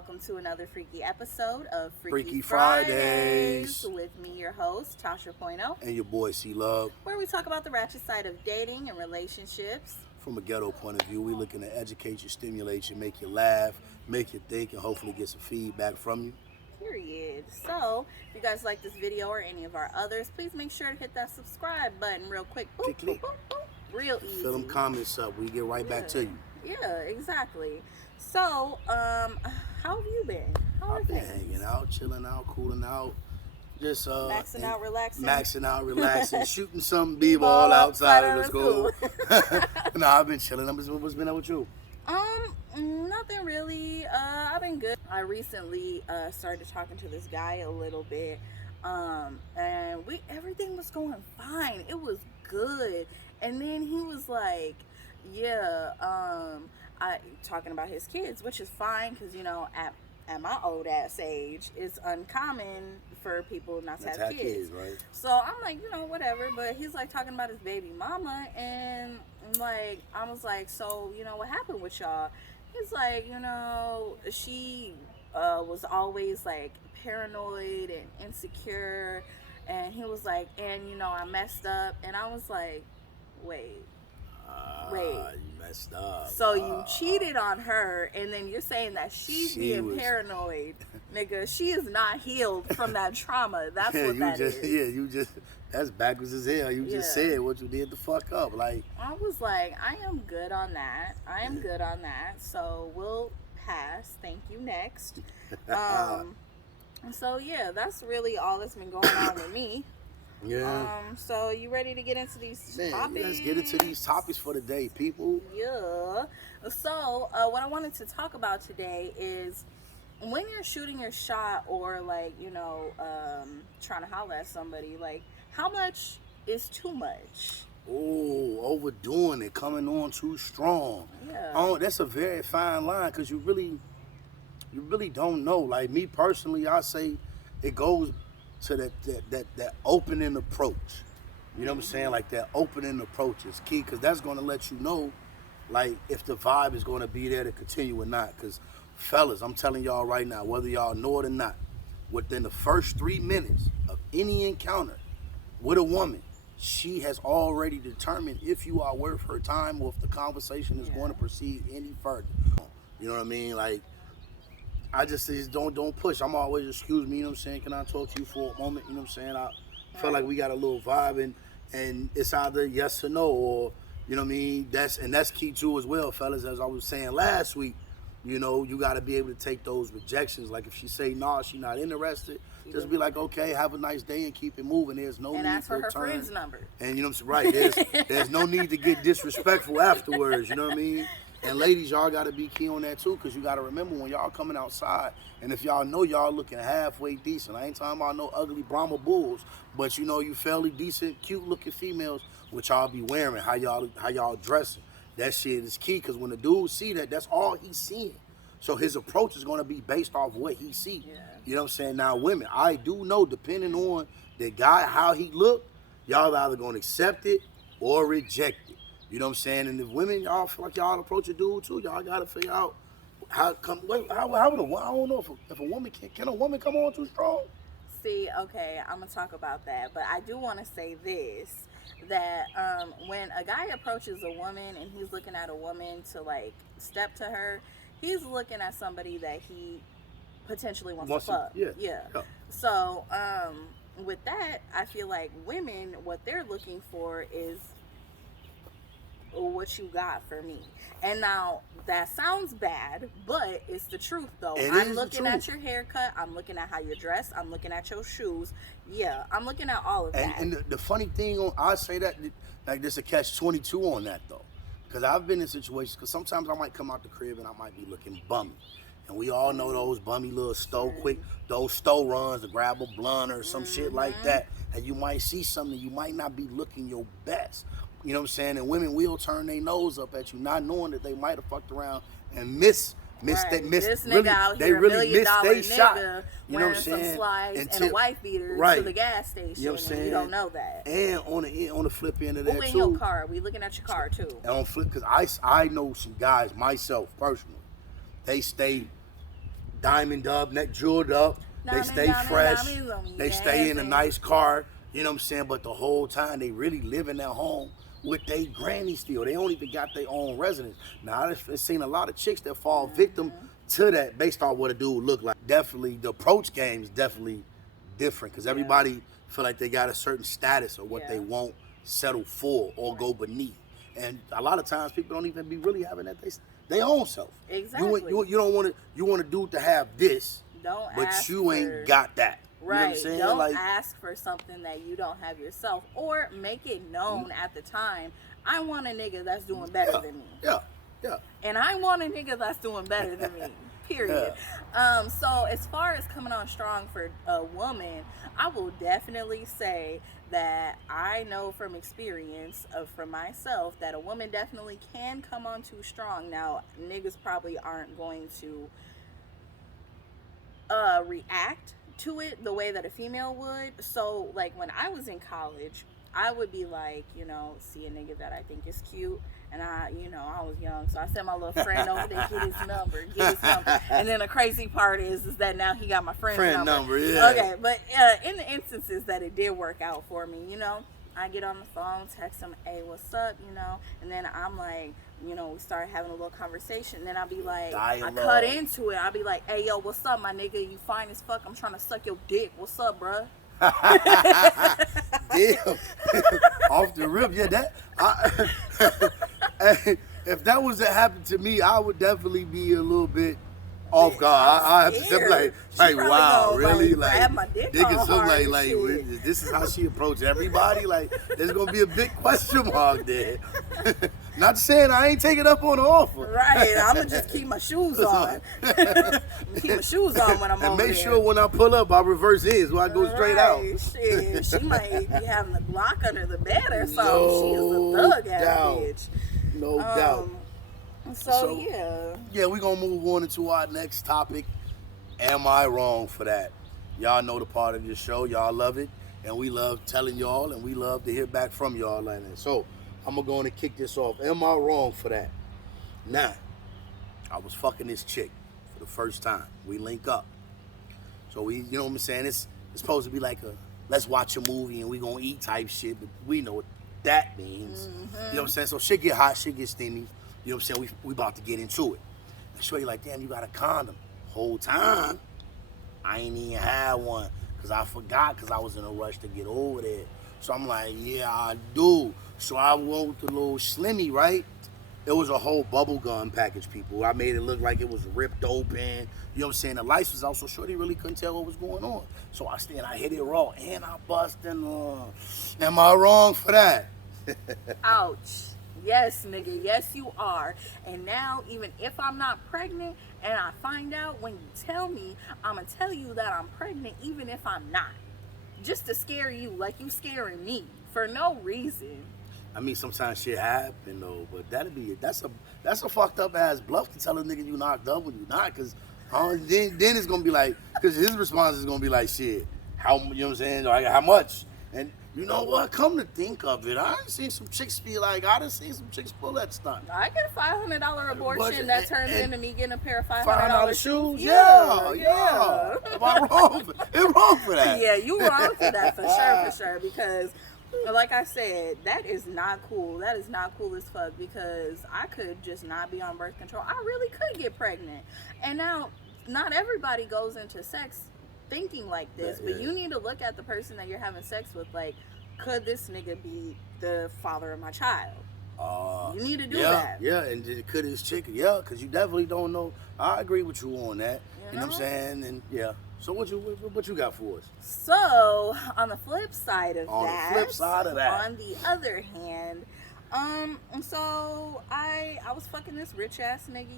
welcome to another freaky episode of Freaky Fridays. With me, your host, Tasha Poino, and your boy C-Love. where we talk about the ratchet side of dating and relationships. From a ghetto point of view, we looking to educate you, stimulate you, make you laugh, make you think, and hopefully get some feedback from you. Period. So, if you guys like this video or any of our others, please make sure to hit that subscribe button real quick. Boop, Click. boop, boop, boop. Real easy. Fill them comments up. We get right back to you. Yeah, exactly. So, how have you been? How are I've been things? hanging out, chilling out, cooling out. Just Maxing out, relaxing. Maxing out, relaxing, shooting some b-ball outside of the school. No, I've been chilling. What's been up with you? Nothing really. I've been good. I recently started talking to this guy a little bit, and everything was going fine. It was good, and then he was like, "Yeah, talking about his kids, which is fine because at my old ass age, it's uncommon for people not to have kids. Right? So I'm like, whatever. But he's like talking about his baby mama, and like I was like, so what happened with y'all? He's like, she was always like paranoid and insecure, and he was like, and I messed up, and I was like, wait. You messed up. So you cheated on her, and then you're saying that she's being paranoid. Nigga, she is not healed from that trauma. That's what that is. Yeah, you just, that's backwards as hell. You just said what you did to fuck up. Like, I was like, I am good on that. Good on that. So we'll pass. Thank you. Next. So yeah, that's really all that's been going on with me. Yeah. So you ready to get into these topics? Let's get into these topics for the day, people. Yeah. So what I wanted to talk about today is when you're shooting your shot or like, trying to holler at somebody, like how much is too much? Oh, overdoing it, coming on too strong. Yeah. Oh, that's a very fine line because you really don't know. Like me personally, I say it goes to that opening approach. You know what I'm saying? Like that opening approach is key because that's going to let you know like if the vibe is going to be there to continue or not. Because fellas, I'm telling y'all right now, whether y'all know it or not, within the first 3 minutes of any encounter with a woman, she has already determined if you are worth her time or if the conversation is going to proceed any further. You know what I mean? Like, I just don't push. I'm always, excuse me, you know what I'm saying? Can I talk to you for a moment? You know what I'm saying? I feel like we got a little vibe and it's either yes or no, or, you know what I mean? That's key too as well, fellas. As I was saying last week, you got to be able to take those rejections. Like if she say, nah, she not interested, just be like, okay, have a nice day and keep it moving. There's no need ask for her turn. friend's number. And you know what I'm saying? Right, there's no need to get disrespectful afterwards, you know what I mean? And ladies, y'all got to be key on that too, because you got to remember when y'all coming outside, and if y'all know y'all looking halfway decent, I ain't talking about no ugly Brahma bulls, but you fairly decent, cute looking females, which y'all be wearing, how y'all dressing. That shit is key, because when the dude see that, that's all he's seeing. So his approach is going to be based off what he see. Yeah. You know what I'm saying? Now women, I do know, depending on the guy, how he look, y'all either going to accept it or reject it. You know what I'm saying? And if women, y'all feel like y'all approach a dude too, y'all gotta figure out how would I don't know if a woman can a woman come on too strong? See, okay, I'm gonna talk about that, but I do want to say this, that when a guy approaches a woman and he's looking at a woman to like step to her, he's looking at somebody that he potentially wants to fuck. Yeah. So with that, I feel like women, what they're looking for is what you got for me. And now that sounds bad, but it's the truth though. I'm looking at your haircut, I'm looking at how you're dressed, I'm looking at your shoes. Yeah, I'm looking at all of that. And the funny thing, I say that like there's a catch-22 on that though, because I've been in situations, because sometimes I might come out the crib and I might be looking bummy. And we all know those bummy little those store runs to grab a blunt or some shit like that. And you might see something, you might not be looking your best. You know what I'm saying? And women will turn their nose up at you, not knowing that they might have fucked around and miss this really, nigga out they here, really missed their shot. You know what I'm saying? Some slides and a wife beater to the gas station. You know what I'm saying? And you don't know that. And on the flip end of that too. in your car? We looking at your car too. And on flip, because I know some guys myself personally, they stay diamond up, neck jeweled up. They stay fresh. They stay in a nice car. You know what I'm saying? But the whole time they really live in their home with their granny still. They don't even got their own residence. Now I've seen a lot of chicks that fall victim to that based on what a dude look like. Definitely the approach game is definitely different because everybody feel like they got a certain status or what they won't settle for or go beneath. And a lot of times people don't even be really having that they own self. Exactly. You don't want to. You want a dude to have this, but you ain't got that. Right. You know what I'm saying? Don't like, ask for something that you don't have yourself, or make it known at the time. I want a nigga that's doing better than me. Yeah. And I want a nigga that's doing better than me. Period. So as far as coming on strong for a woman, I will definitely say that I know from experience from myself that a woman definitely can come on too strong. Now, niggas probably aren't going to react to it the way that a female would. So like when I was in college, I would be like, see a nigga that I think is cute, and I was young, so I sent my little friend over there, get his number. And then the crazy part is that now he got my friend number. Okay, but in the instances that it did work out for me, I get on the phone, text him, hey, what's up, and then I'm like, we start having a little conversation, and then I'll be like, I cut into it, I'll be like, hey, yo, what's up, my nigga, you fine as fuck, I'm trying to suck your dick, what's up, bruh? Damn. Off the rip, if that was to happen to me, I would definitely be a little bit off guard. I have to say like wow, really? Like niggas look like this is how she approach everybody? Like there's gonna be a big question mark there. Not saying I ain't taking up on the offer. Right, I'm gonna just keep my shoes on. Keep my shoes on when I'm over there. And make sure when I pull up, I reverse in so I go straight out. Shit, she might be having a Glock under the bed or something. She is a thug ass bitch. No doubt. So yeah, we're gonna move on into our next topic. Am I wrong for that? Y'all know the part of this show. Y'all love it, and we love telling y'all, and we love to hear back from y'all like that. So I'm gonna go on and kick this off. Am I wrong for that? Now, I was fucking this chick for the first time. We link up. So we, you know what I'm saying? It's supposed to be like a let's watch a movie and we gonna eat type shit, but we know what that means. You know what I'm saying? So shit get hot, shit get steamy. You know what I'm saying? We about to get into it. And Shorty like, damn, you got a condom. Whole time, I ain't even had one. Because I forgot because I was in a rush to get over there. So I'm like, yeah, I do. So I went with the little Slimmy, right? It was a whole bubble gum package, people. I made it look like it was ripped open. You know what I'm saying? The lights was out, so Shorty really couldn't tell what was going on. So I hit it raw, and I busted. Am I wrong for that? Ouch. Yes, nigga. Yes, you are. And now, even if I'm not pregnant and I find out when you tell me, I'm going to tell you that I'm pregnant even if I'm not. Just to scare you like you scaring me for no reason. I mean, sometimes shit happen, though. But that's a fucked up ass bluff to tell a nigga you knocked up when you not. Because then it's going to be like, because his response is going to be like, shit, you know what I'm saying? Like, how much? And you know what? Come to think of it, I done seen some chicks pull that stunt. I get a $500 abortion that turns into me getting a pair of $500 shoes. Yeah. Am I wrong? You're wrong for that. Yeah, you wrong for that for sure. Because, like I said, that is not cool. That is not cool as fuck. Because I could just not be on birth control. I really could get pregnant. And now, not everybody goes into sex thinking like this, but you need to look at the person that you're having sex with, like, could this nigga be the father of my child? You need to do that. Yeah, and could his chick? Yeah, because you definitely don't know. I agree with you on that. You know what I'm saying? And yeah. So what you got for us? So on the flip side of that, on the other hand, so I was fucking this rich ass nigga,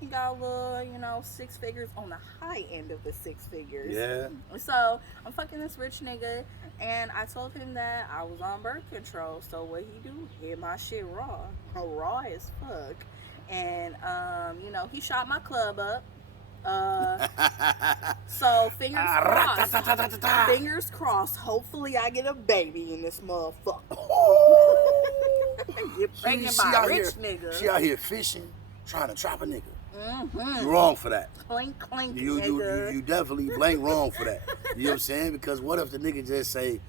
he got a little, 6 figures on the high end of the 6 figures. Yeah. So I'm fucking this rich nigga, and I told him that I was on birth control. So what he do? Hit my shit raw as fuck, and he shot my club up. So fingers crossed. Hopefully I get a baby in this motherfucker. Get pregnant by a rich nigga. She out here fishing, trying to trap a nigga. You're wrong for that. Clink, clink, You nigga. definitely blank wrong for that. You know what I'm saying? Because what if the nigga just say,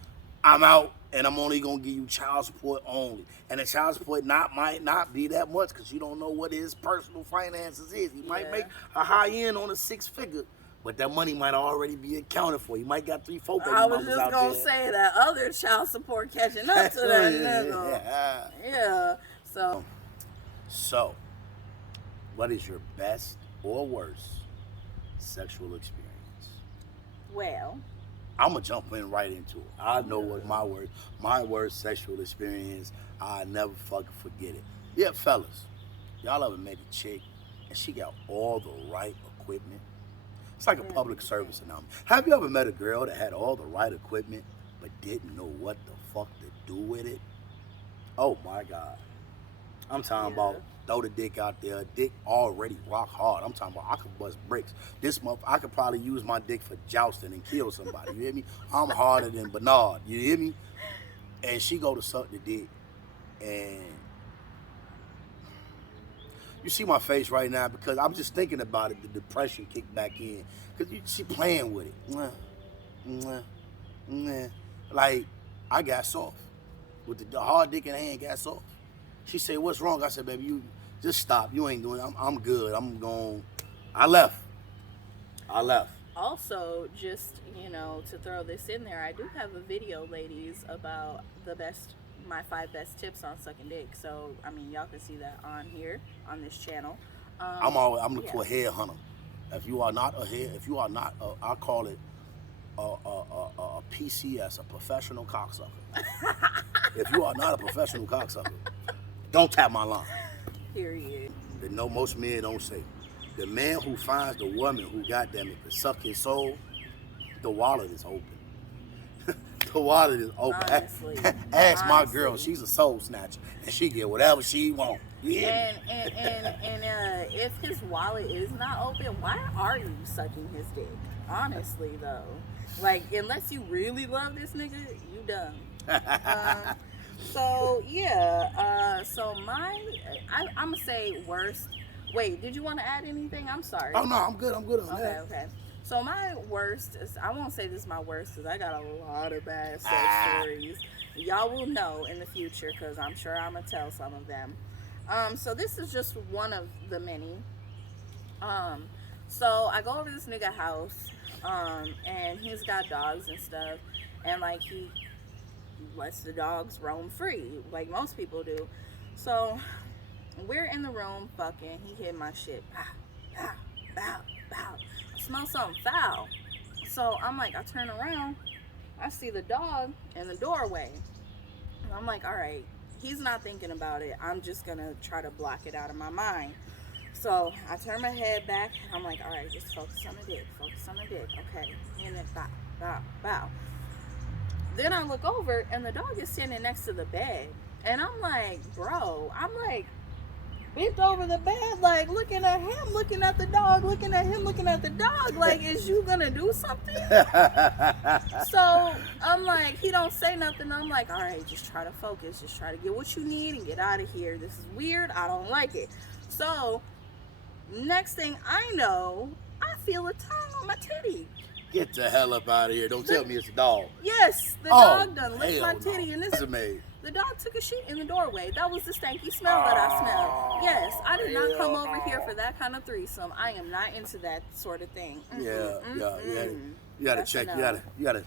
I'm out and I'm only gonna give you child support only, and the child support might not be that much because you don't know what his personal finances is. He might make a high end on a 6-figure, but that money might already be accounted for. You might got 3-4 baby I was mamas just out gonna there. say that other child support catching up to that nigga. Yeah. So, what is your best or worst sexual experience? Well, I'm gonna jump in right into it. I know what my worst sexual experience. I never fucking forget it. Yeah, fellas, y'all ever met a chick and she got all the right equipment? It's like a public service announcement. Have you ever met a girl that had all the right equipment but didn't know what the fuck to do with it? Oh my God. I'm talking about throw the dick out there. Dick already rock hard. I'm talking about I could bust bricks. This month I could probably use my dick for jousting and kill somebody. You hear me? I'm harder than Bernard. You hear me? And she go to suck the dick, and you see my face right now because I'm just thinking about it. The depression kicked back in because she playing with it. Mwah, mwah, mwah. Like I got soft with the hard dick in the hand. Got soft. She said, "What's wrong?" I said, "Baby, you just stop. You ain't doing it. I'm good. I'm going." I left. also, just, to throw this in there, I do have a video, ladies, about my 5 best tips on sucking dick. So, I mean, y'all can see that on here, on this channel. I'm looking for a head hunter. If you are not, I call it a PCS, a professional cocksucker. If you are not a professional cocksucker, don't tap my line. Period. That no, most men don't say. The man who finds the woman who, goddamn it, can suck his soul, the wallet is open. The wallet is open. Honestly. Ask my girl, she's a soul snatcher, and she get whatever she want. Yeah. And if his wallet is not open, why are you sucking his dick? Honestly, though, like, unless you really love this nigga, you dumb. So yeah, so I'm gonna say worst. Wait, did you want to add anything? I'm sorry. Oh no, I'm good on that. Okay. So my worst is, I won't say this is my worst because I got a lot of bad sex stories. Y'all will know in the future because I'm sure I'm gonna tell some of them. So this is just one of the many. So I go over to this nigga house, and he's got dogs and stuff, and like he lets the dogs roam free, like most people do. So we're in the room fucking. He hit my shit. Pow, pow, pow, pow. I smell something foul. So I'm like, I turn around. I see the dog in the doorway. And I'm like, all right, he's not thinking about it. I'm just going to try to block it out of my mind. So I turn my head back. And I'm like, all right, just focus on the dick. Focus on the dick. Okay. And then bow, bow, bow. Then I look over and the dog is standing next to the bed. And I'm like, bro, I'm like bent over the bed, like looking at him, looking at the dog, looking at him, looking at the dog. Like, is you gonna do something? So I'm like, he don't say nothing. I'm like, all right, just try to focus. Just try to get what you need and get out of here. This is weird. I don't like it. So next thing I know, I feel a tongue on my titty. Get the hell up out of here. Don't tell me it's a dog. Yes, the dog done licked my titty. No. And That's amazing. the dog took a shit in the doorway. That was the stanky smell that I smelled. Yes, I did not come over here for that kind of threesome. I am not into that sort of thing. You gotta check. You gotta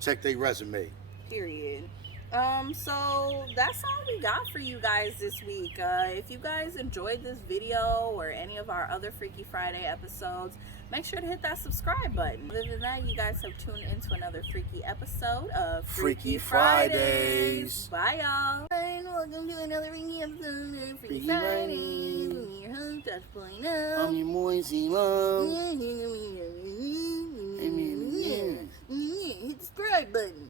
check their resume. Period. So that's all we got for you guys this week. If you guys enjoyed this video or any of our other Freaky Friday episodes, make sure to hit that subscribe button. Other than that, you guys have tuned into another freaky episode of Freaky Fridays. Bye, y'all. Welcome to another freaky episode of Freaky Fridays. I'm your host, Dutch Boy Now. I'm your Moisey Love. Hit the subscribe button.